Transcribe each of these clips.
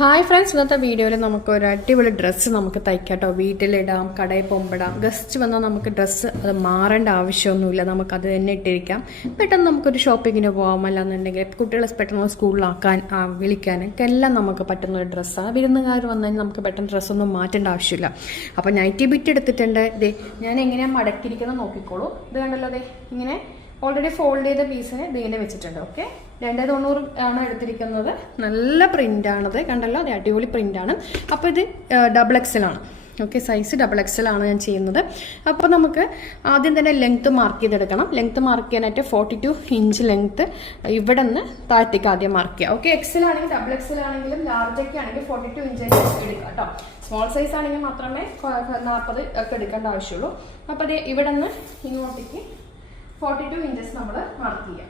Hi friends, ഇന്നത്തെ വീഡിയോയിൽ നമുക്ക് ഒരു അടിപൊളി ഡ്രസ്സ് നമുക്ക് തയ്ക്കാട്ടോ. വീട്ടിലിടാം, കടയിൽ പോകുമ്പോഴാം, ഗസ്റ്റ് വന്നാൽ നമുക്ക് ഡ്രസ്സ് അത് മാറേണ്ട ആവശ്യമൊന്നുമില്ല. നമുക്കത് തന്നെ ഇട്ടിരിക്കാം. പെട്ടെന്ന് നമുക്കൊരു ഷോപ്പിങ്ങിന് പോകാം, അല്ലാന്നുണ്ടെങ്കിൽ കുട്ടികളെ പെട്ടെന്ന് സ്കൂളിലാക്കാൻ വിളിക്കാൻ ഒക്കെ എല്ലാം നമുക്ക് പറ്റുന്ന ഒരു ഡ്രസ്സാണ്. വിരുന്നുകാർ വന്നാൽ നമുക്ക് പെട്ടെന്ന് ഡ്രസ്സൊന്നും മാറ്റേണ്ട ആവശ്യമില്ല. അപ്പോൾ നൈറ്റി ബിറ്റ് എടുത്തിട്ടുണ്ട്. ഇതേ ഞാൻ എങ്ങനെയാണ് മടക്കിയിരിക്കുന്നത് നോക്കിക്കോളൂ. ഇത് കണ്ടല്ലോ, അതെ ഇങ്ങനെ ഓൾറെഡി ഫോൾഡ് ചെയ്ത പീസിന് ഇതിങ്ങനെ വെച്ചിട്ടുണ്ട്. ഓക്കെ, 290 ആണ് എടുത്തിരിക്കുന്നത്. നല്ല പ്രിൻ്റാണത്, കണ്ടല്ലോ, അത് അടിപൊളി പ്രിൻ്റാണ്. അപ്പോൾ ഇത് XXL ആണ്. ഓക്കെ, സൈസ് XXL ആണ് ഞാൻ ചെയ്യുന്നത്. അപ്പോൾ നമുക്ക് ആദ്യം തന്നെ ലെങ്ത്ത് മാർക്ക് ചെയ്തെടുക്കണം. ലെങ്ത്ത് മാർക്ക് ചെയ്യാനായിട്ട് 42 ഇഞ്ച് ലെങ്ത്ത് ഇവിടെ നിന്ന് താഴത്തേക്ക് ആദ്യം മാർക്ക് ചെയ്യുക. ഓക്കെ, XL ആണെങ്കിൽ XXL ആണെങ്കിലും ലാർജ് ഒക്കെ ആണെങ്കിൽ 42 ഇഞ്ച് എടുക്കുക കേട്ടോ. സ്മോൾ സൈസ് ആണെങ്കിൽ മാത്രമേ 40 ഒക്കെ എടുക്കേണ്ട ആവശ്യമുള്ളൂ. അപ്പോൾ അത് ഇവിടെ നിന്ന് ഇങ്ങോട്ടേക്ക് 42 ഇഞ്ചസ് നമ്മൾ മാർക്ക് ചെയ്യാം.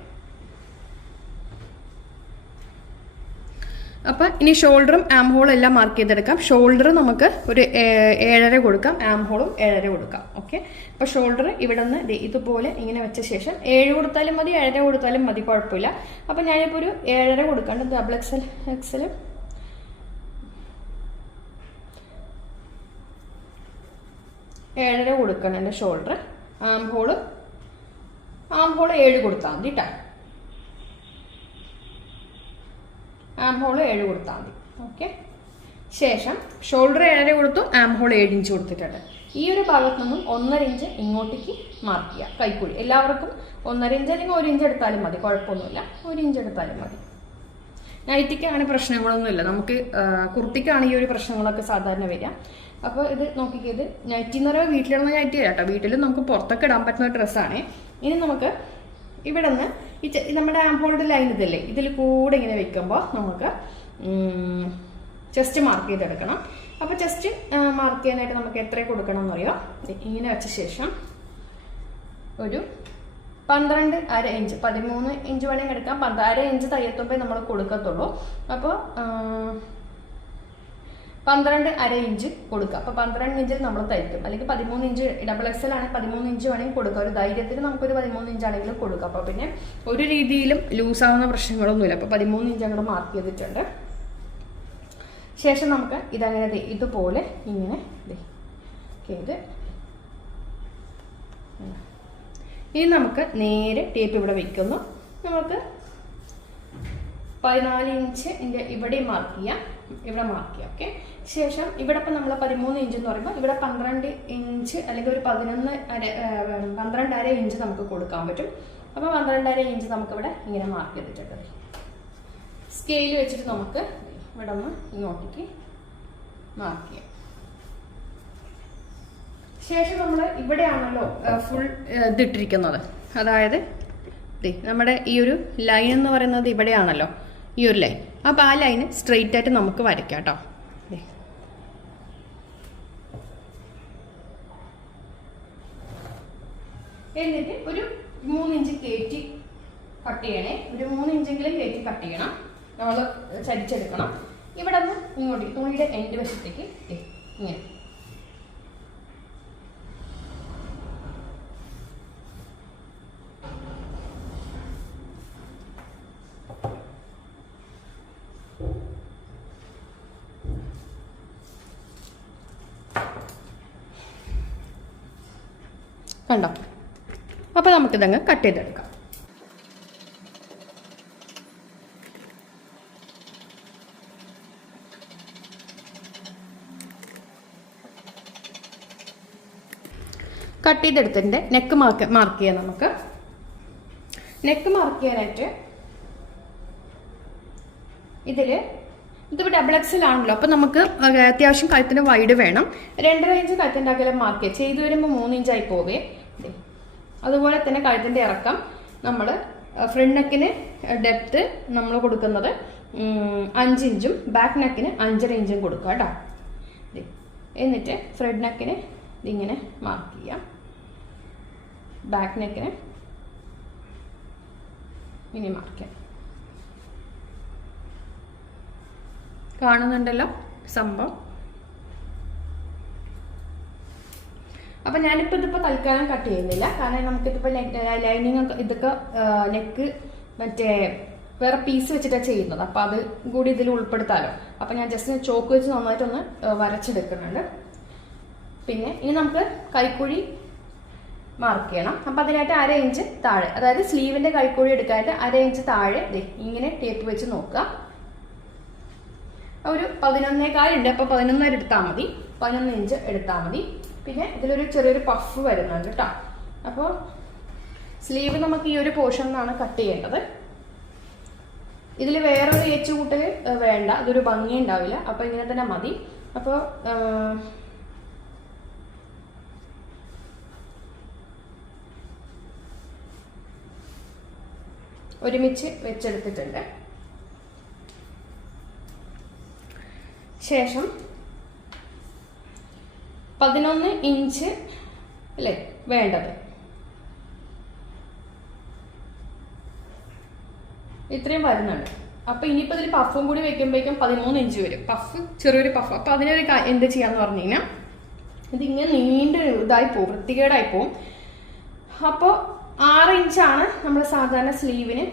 അപ്പം ഇനി ഷോൾഡറും ആം ഹോളും എല്ലാം മാർക്ക് ചെയ്തെടുക്കാം. ഷോൾഡർ നമുക്ക് ഒരു 7.5 കൊടുക്കാം, ആം ഹോളും 7.5 കൊടുക്കാം. ഓക്കെ, അപ്പോൾ ഷോൾഡർ ഇവിടെ നിന്ന് ഇതുപോലെ ഇങ്ങനെ വെച്ച ശേഷം 7 കൊടുത്താലും മതി, 7.5 കൊടുത്താലും മതി, കുഴപ്പമില്ല. അപ്പം ഞാനിപ്പോൾ ഒരു 7.5 കൊടുക്കാണ്ട് XXL കൊടുക്കണം. എൻ്റെ ഷോൾഡർ ആം ഹോള് 7 കൊടുത്താൽ മതി കേട്ടോ. ആം ഹോള് 7 കൊടുത്താൽ മതി. ഓക്കെ, ശേഷം ഷോൾഡർ 7.5 കൊടുത്തു, ആം ഹോൾ 7 ഇഞ്ച് കൊടുത്തിട്ടുണ്ട്. ഈ ഒരു ഭാഗത്തു നിന്നും 1.5 ഇഞ്ച് ഇങ്ങോട്ടേക്ക് മാർക്ക് ചെയ്യുക. കൈക്കുഴി എല്ലാവർക്കും 1.5 ഇഞ്ച് അല്ലെങ്കിൽ 1 ഇഞ്ച് എടുത്താലും മതി, കുഴപ്പമൊന്നുമില്ല. 1 ഇഞ്ച് എടുത്താലും മതി. നൈറ്റിക്ക് അങ്ങനെ പ്രശ്നങ്ങളൊന്നുമില്ല. നമുക്ക് കുർത്തിക്കാണ് ഈ ഒരു പ്രശ്നങ്ങളൊക്കെ സാധാരണ വരിക. അപ്പോൾ ഇത് നോക്കിക്കത് നൈറ്റി എന്ന് പറയുമ്പോൾ വീട്ടിലിടുന്ന നൈറ്റി കേട്ടോ. വീട്ടിൽ നമുക്ക് പുറത്തൊക്കെ ഇടാൻ പറ്റുന്ന ഡ്രസ്സാണ്. ഇനി നമുക്ക് ഇവിടെ നിന്ന് നമ്മുടെ ആം ഹോളിൻ്റെ ലൈൻ ഇതല്ലേ, ഇതിൽ കൂടെ ഇങ്ങനെ വെക്കുമ്പോൾ നമുക്ക് ചെസ്റ്റ് മാർക്ക് ചെയ്തെടുക്കണം. അപ്പോൾ ചെസ്റ്റ് മാർക്ക് ചെയ്യാനായിട്ട് നമുക്ക് എത്ര കൊടുക്കണം എന്നറിയോ? ഇങ്ങനെ വെച്ച ശേഷം ഒരു 12.5 ഇഞ്ച്, 13 ഇഞ്ച് വേണമെങ്കിൽ എടുക്കാം. 12.5 ഇഞ്ച് തയ്യത്തുമ്പേ നമ്മൾ കൊടുക്കത്തുള്ളൂ. അപ്പോൾ 12.5 ഇഞ്ച് കൊടുക്കുക. അപ്പോൾ 12 ഇഞ്ചിൽ നമ്മൾ തയ്ക്കും. അല്ലെങ്കിൽ 13 ഇഞ്ച് XXL ആണെങ്കിൽ 13 ഇഞ്ച് വേണമെങ്കിൽ കൊടുക്കുക. ഒരു ധൈര്യത്തിന് നമുക്കൊരു 13 ഇഞ്ച് ആണെങ്കിലും കൊടുക്കുക. അപ്പോൾ പിന്നെ ഒരു രീതിയിലും ലൂസാവുന്ന പ്രശ്നങ്ങളൊന്നുമില്ല. അപ്പോൾ 13 ഇഞ്ച് അങ്ങോട്ട് മാർക്ക് ചെയ്തിട്ടുണ്ട്. ശേഷം നമുക്ക് ഇതങ്ങനെ ഇതുപോലെ ഇങ്ങനെ ചെയ്ത് ഇനി നമുക്ക് നേരെ ടേപ്പ് ഇവിടെ വയ്ക്കുന്നു. നമുക്ക് 14 ഇഞ്ച് ഇവിടെ മാർക്ക് ചെയ്യാം, ഇവിടെ മാർക്ക് ചെയ്യാം. ഓക്കെ, ശേഷം ഇവിടെ ഇപ്പം നമ്മൾ 13 ഇഞ്ച് എന്ന് പറയുമ്പോൾ ഇവിടെ 12 ഇഞ്ച് അല്ലെങ്കിൽ ഒരു 12.5 ഇഞ്ച് നമുക്ക് കൊടുക്കാൻ പറ്റും. അപ്പോൾ 12.5 ഇഞ്ച് നമുക്കിവിടെ ഇങ്ങനെ മാർക്ക് ചെയ്തിട്ടുണ്ട്. സ്കെയിൽ വെച്ചിട്ട് നമുക്ക് ഇവിടെ ഒന്ന് ഇങ്ങോട്ടേക്ക് മാർക്ക് ചെയ്യാം. ശേഷം നമ്മൾ ഇവിടെയാണല്ലോ ഫുൾ ഇതിട്ടിരിക്കുന്നത്. അതായത് നമ്മുടെ ഈ ഒരു ലൈൻ എന്ന് പറയുന്നത് ഇവിടെയാണല്ലോ, ഈ ഒരു ലൈൻ. അപ്പോൾ ആ ലൈന് സ്ട്രെയിറ്റ് ആയിട്ട് നമുക്ക് വരയ്ക്കാം കേട്ടോ. എന്നിട്ട് ഒരു 3 ഇഞ്ച് കയറ്റി കട്ട് ചെയ്യണേ. ഒരു 3 ഇഞ്ചെങ്കിലും കയറ്റി കട്ട് ചെയ്യണം. നമ്മൾ ചരിച്ചെടുക്കണം. ഇവിടെ നിന്ന് ഇങ്ങോട്ടേക്ക് തുണിയുടെ എൻഡ് വശത്തേക്ക് ഇങ്ങനെ കണ്ടോ. അപ്പോൾ നമുക്കിതങ്ങ് കട്ട് ചെയ്തെടുക്കാം. കട്ട് ചെയ്തെടുത്തിട്ടുണ്ട്. നെക്ക് മാർക്ക് ചെയ്യാം. നമുക്ക് നെക്ക് മാർക്ക് ചെയ്യാനായിട്ട് ഇതിപ്പോൾ XXL ആണല്ലോ. അപ്പോൾ നമുക്ക് അത്യാവശ്യം കഴുത്തിന് വൈഡ് വേണം. 2.5 ഇഞ്ച് കഴുത്തിൻ്റെ അകലം മാർക്ക് ചെയ്യാം. ചെയ്ത് വരുമ്പോൾ 3 ഇഞ്ചായി പോവേ. അതുപോലെ തന്നെ കഴുത്തിൻ്റെ ഇറക്കം നമ്മൾ ഫ്രണ്ട് നെക്കിന് ഡെപ്ത് നമ്മൾ കൊടുക്കുന്നത് 5 ഇഞ്ചും ബാക്ക് നെക്കിന് 5.5 ഇഞ്ചും കൊടുക്കുക കേട്ടോ. എന്നിട്ട് ഫ്രണ്ട് നെക്കിന് ഇതിങ്ങനെ മാർക്ക് ചെയ്യാം. ബാക്ക് നെക്കിന് ഇനി മാർക്ക് ചെയ്യാം. കാണുന്നുണ്ടല്ലോ സംഭവം. അപ്പം ഞാനിപ്പോൾ ഇതിപ്പോൾ തൽക്കാലം കട്ട് ചെയ്യുന്നില്ല. കാരണം നമുക്കിതിപ്പോൾ ലൈനിങ് ഇതൊക്കെ നെക്ക് മറ്റേ വേറെ പീസ് വെച്ചിട്ടാണ് ചെയ്യുന്നത്. അപ്പോൾ അത് കൂടി ഇതിൽ ഉൾപ്പെടുത്താലോ. അപ്പോൾ ഞാൻ ജസ്റ്റ് ചോക്ക് വെച്ച് നന്നായിട്ടൊന്ന് വരച്ചെടുക്കുന്നുണ്ട്. പിന്നെ ഇനി നമുക്ക് കൈക്കുഴി മാർക്ക് ചെയ്യണം. അപ്പോൾ അതിനായിട്ട് 1/2 ഇഞ്ച് താഴെ, അതായത് സ്ലീവിന്റെ കൈക്കുഴി എടുക്കാനായിട്ട് 1/2 ഇഞ്ച് താഴെ ഇങ്ങനെ ടേപ്പ് വെച്ച് നോക്കുക. ഒരു 11.25 ഉണ്ട്. അപ്പോൾ 11.5 എടുത്താൽ മതി, 11 ഇഞ്ച് എടുത്താൽ മതി. പിന്നെ ഇതിലൊരു ചെറിയൊരു പഫ് വരുന്നുണ്ട് കേട്ടോ. അപ്പോൾ സ്ലീവ് നമുക്ക് ഈ ഒരു പോർഷനിലാണ് കട്ട് ചെയ്യേണ്ടത്. ഇതിൽ വേറൊരു ഏച്ചുകൂട്ടൽ വേണ്ട, അതൊരു ഭംഗി ഉണ്ടാവില്ല. അപ്പോൾ ഇങ്ങനെ തന്നെ മതി. അപ്പോൾ ഒരുമിച്ച് വെച്ചെടുത്തിട്ടുണ്ട്. ശേഷം 11 ഇഞ്ച് അല്ലേ വേണ്ടത്. ഇത്രയും വരുന്നുണ്ട്. അപ്പൊ ഇനിയിപ്പോ ഇതിൽ പഫും കൂടി വെക്കുമ്പോഴേക്കും 13 ഇഞ്ച് വരും. പഫ് ചെറിയൊരു പഫ്. അപ്പൊ അതിനൊരു എന്ത് ചെയ്യാന്ന് പറഞ്ഞു കഴിഞ്ഞാൽ ഇതിങ്ങനെ നീണ്ട ഇതായി പോവും, വൃത്തികേടായി പോവും. അപ്പോൾ 6 ഇഞ്ചാണ് നമ്മൾ സാധാരണ സ്ലീവിന്,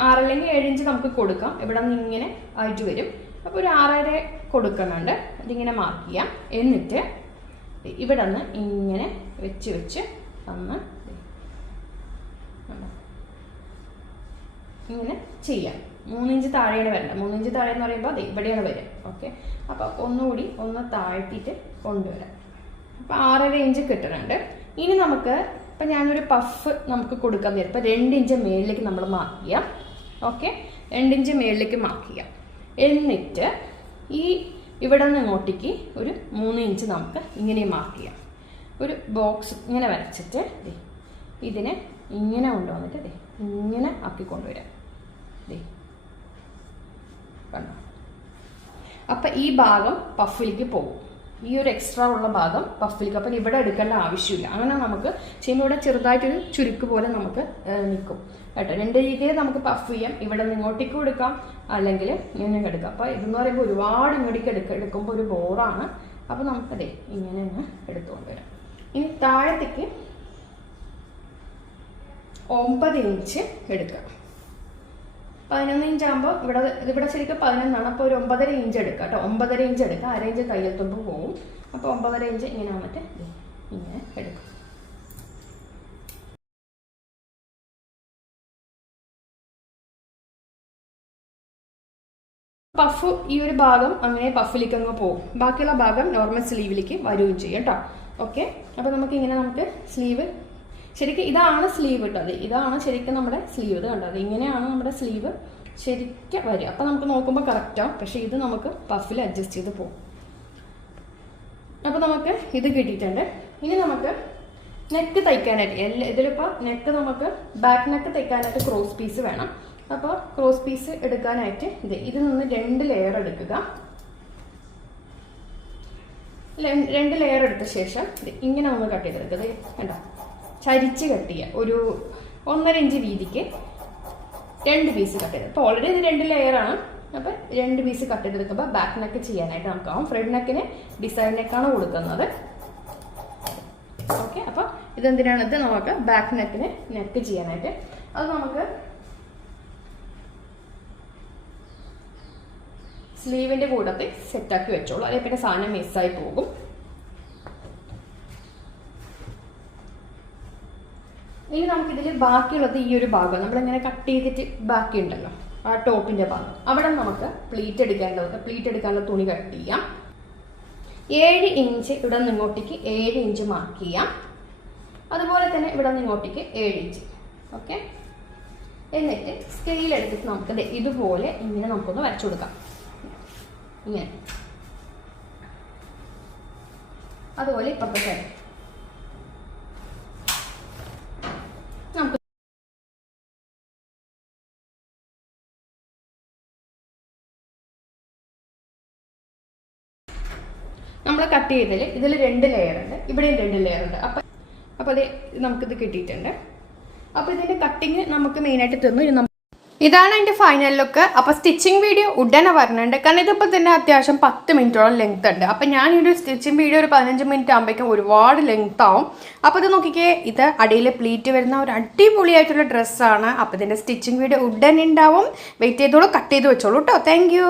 6 അല്ലെങ്കിൽ 7 ഇഞ്ച് നമുക്ക് കൊടുക്കാം. ഇവിടെ നിന്ന് ഇങ്ങനെ ആയിട്ട് വരും. അപ്പോൾ ഒരു 6.5 കൊടുക്കുന്നുണ്ട്. അതിങ്ങനെ മാർക്ക് ചെയ്യാം. എന്നിട്ട് ഇവിടെ നിന്ന് ഇങ്ങനെ വെച്ച് വെച്ച് ഒന്ന് ഇങ്ങനെ ചെയ്യാം. 3 ഇഞ്ച് താഴെയാണ് വരേണ്ടത്. 3 ഇഞ്ച് താഴെ എന്ന് പറയുമ്പോൾ അതെ ഇവിടെയാണ് വരിക. ഓക്കെ, അപ്പോൾ ഒന്നുകൂടി ഒന്ന് താഴ്ത്തിയിട്ട് കൊണ്ടുവരാം. അപ്പോൾ 6.5 ഇഞ്ച് കിട്ടുന്നുണ്ട്. ഇനി നമുക്ക് ഇപ്പം ഞാനൊരു പഫ് നമുക്ക് കൊടുക്കാൻ തരും. ഇപ്പം 2 ഇഞ്ച് മേളിലേക്ക് നമ്മൾ മാർക്ക് ചെയ്യാം. ഓക്കെ, 2 ഇഞ്ച് മേളിലേക്ക് മാർക്ക് ചെയ്യാം. എന്നിട്ട് ഈ ഇവിടെ നിന്ന് ഇങ്ങോട്ടേക്ക് ഒരു 3 ഇഞ്ച് നമുക്ക് ഇങ്ങനെ മാർക്ക് ചെയ്യാം. ഒരു ബോക്സ് ഇങ്ങനെ വരച്ചിട്ട് ഇതിനെ ഇങ്ങനെ കൊണ്ടുവന്നിട്ട് ഇങ്ങനെ ആക്കി കൊണ്ടുവരാം. കണ്ടോ? അപ്പം ഈ ഭാഗം പഫിലേക്ക് പോകും. ഈ ഒരു എക്സ്ട്രാ ഉള്ള ഭാഗം പഫിലേക്ക്. അപ്പം ഇവിടെ എടുക്കേണ്ട ആവശ്യമില്ല. അങ്ങനെ നമുക്ക് ചെയ്യുമ്പോൾ ഇവിടെ ചെറുതായിട്ടൊരു ചുരുക്ക് പോലെ നമുക്ക് നിൽക്കും കേട്ടോ. 2 രീതിയിൽ നമുക്ക് പഫ് ചെയ്യാം. ഇവിടെ നിന്ന് ഇങ്ങോട്ടേക്കും എടുക്കാം, അല്ലെങ്കിൽ ഇങ്ങനെ എടുക്കാം. അപ്പം ഇതെന്ന് പറയുമ്പോൾ ഒരുപാട് ഇങ്ങോട്ടേക്ക് എടുക്കുമ്പോൾ ഒരു ബോറാണ്. അപ്പം നമുക്കതേ ഇങ്ങനെ ഒന്ന് എടുത്തുകൊണ്ടുവരാം. ഇനി താഴത്തേക്ക് 9 ഇഞ്ച് എടുക്കാം. 11 ഇഞ്ച് ആകുമ്പോൾ ഇവിടെ ശരിക്കും 11 ആണ്. അപ്പോൾ ഒരു 9.5 ഇഞ്ച് എടുക്കാം കേട്ടോ. 9.5 ഇഞ്ച് എടുക്കാം. 1/2 ഇഞ്ച് തയ്യൽ തുമ്പ് പോകും. അപ്പോൾ 9.5 ഇഞ്ച് ഇങ്ങനെ വന്നിട്ട് ഇങ്ങനെ എടുക്കാം. പഫ് ഈ ഒരു ഭാഗം അങ്ങനെ പഫിലേക്ക് അങ്ങ് പോകും. ബാക്കിയുള്ള ഭാഗം നോർമൽ സ്ലീവിലേക്ക് വരികയും ചെയ്യും കേട്ടോ. ഓക്കെ, അപ്പോൾ നമുക്ക് സ്ലീവ് ശരിക്കും ഇതാണ് സ്ലീവ് ഇട്ടത്. ഇതാണ് ശരിക്കും നമ്മുടെ സ്ലീവ്. ഇത് കണ്ടത് ഇങ്ങനെയാണ് നമ്മുടെ സ്ലീവ് ശരിക്കും വരിക. അപ്പം നമുക്ക് നോക്കുമ്പോൾ കറക്റ്റാവും. പക്ഷേ ഇത് നമുക്ക് പഫിൽ അഡ്ജസ്റ്റ് ചെയ്ത് പോകും. അപ്പോൾ നമുക്ക് ഇത് കിട്ടിയിട്ടുണ്ട്. ഇനി നമുക്ക് നെക്ക് തയ്ക്കാനായിട്ട് ഇതിലിപ്പോൾ നെക്ക് നമുക്ക് ബാക്ക് നെക്ക് തയ്ക്കാനായിട്ട് ക്രോസ് പീസ് വേണം. അപ്പോൾ ക്രോസ് പീസ് എടുക്കാനായിട്ട് ഇതിൽ നിന്ന് 2 ലെയർ എടുക്കുക. 2 ലെയർ എടുത്ത ശേഷം ഇങ്ങനെ ഒന്ന് കട്ട് ചെയ്തെടുക്കുക. കണ്ടോ, ചരിച്ച് കട്ട് ചെയ്യുക. ഒരു 1.5 ഇഞ്ച് വീതിക്ക് 2 പീസ് കട്ട് ചെയ്ത്. ഇപ്പോൾ ഓൾറെഡി ഇത് 2 ലെയറാണ്. അപ്പോൾ 2 പീസ് കട്ട് ചെയ്തെടുക്കുമ്പോൾ ബാക്ക് നെക്ക് ചെയ്യാനായിട്ട് നമുക്കാവും. ഫ്രണ്ട് നെക്കിന് ഡിസൈൻ നെക്കാണ് കൊടുക്കുന്നത്. ഓക്കെ, അപ്പോൾ ഇതെന്തിനാണ്? ഇത് നമുക്ക് ബാക്ക് നെക്കിന് നെക്ക് ചെയ്യാനായിട്ട്. അത് നമുക്ക് സ്ലീവിൻ്റെ കൂടത്തിൽ സെറ്റാക്കി വെച്ചോളൂ. അല്ലെങ്കിൽ പിന്നെ സാധനം മിസ്സായി പോകും. ഇനി നമുക്കിതിൽ ബാക്കിയുള്ളത് ഈ ഒരു ഭാഗം നമ്മളിങ്ങനെ കട്ട് ചെയ്തിട്ട് ബാക്കി ഉണ്ടല്ലോ, ആ ടോപ്പിൻ്റെ ഭാഗം, അവിടെ നമുക്ക് പ്ലീറ്റ് എടുക്കാനുള്ള തുണി കട്ട് ചെയ്യാം. 7 ഇഞ്ച് ഇവിടെ നിന്ന് ഇങ്ങോട്ടേക്ക് 7 ഇഞ്ച് മാർക്ക് ചെയ്യാം. അതുപോലെ തന്നെ ഇവിടെ നിന്ന് ഇങ്ങോട്ടേക്ക് 7 ഇഞ്ച്. ഓക്കെ, എന്നിട്ട് സ്കെയിൽ എടുത്തിട്ട് നമുക്ക് ഇതുപോലെ ഇങ്ങനെ നമുക്കൊന്ന് വരച്ചു കൊടുക്കാം. ഇങ്ങനെ അതുപോലെ ഇപ്പുറത്തെ സൈഡ് നമുക്ക് നമ്മൾ കട്ട് ചെയ്തതിൽ ഇതിൽ 2 ലെയർ ഉണ്ട്, ഇവിടെയും 2 ലെയർ ഉണ്ട്. അപ്പോൾ അത് നമുക്കിത് കിട്ടിയിട്ടുണ്ട്. അപ്പോൾ ഇതിൻ്റെ കട്ടിങ് നമുക്ക് മെയിനായിട്ട് തന്നു. ഇതാണ് അതിൻ്റെ ഫൈനൽ ലുക്ക്. അപ്പോൾ സ്റ്റിച്ചിങ് വീഡിയോ ഉടനെ വരുന്നുണ്ട്, കാരണം ഇതിപ്പോൾ തന്നെ അത്യാവശ്യം 10 മിനിറ്റോളം ലെങ്ത് ഉണ്ട്. അപ്പോൾ ഞാൻ ഈ ഒരു സ്റ്റിച്ചിങ് വീഡിയോ ഒരു 15 മിനിറ്റ് ആകുമ്പോഴേക്കും ഒരുപാട് ലെങ്ത് ആവും. അപ്പോൾ ഇത് നോക്കിക്കേ, ഇത് അടിയിൽ പ്ലീറ്റ് വരുന്ന ഒരു അടിപൊളിയായിട്ടുള്ള ഡ്രസ്സാണ്. അപ്പോൾ ഇതിൻ്റെ സ്റ്റിച്ചിങ് വീഡിയോ ഉടനെ ഉണ്ടാവും. വെയിറ്റ് ചെയ്തോളൂ, കട്ട് ചെയ്ത് വെച്ചോളൂ കേട്ടോ. താങ്ക്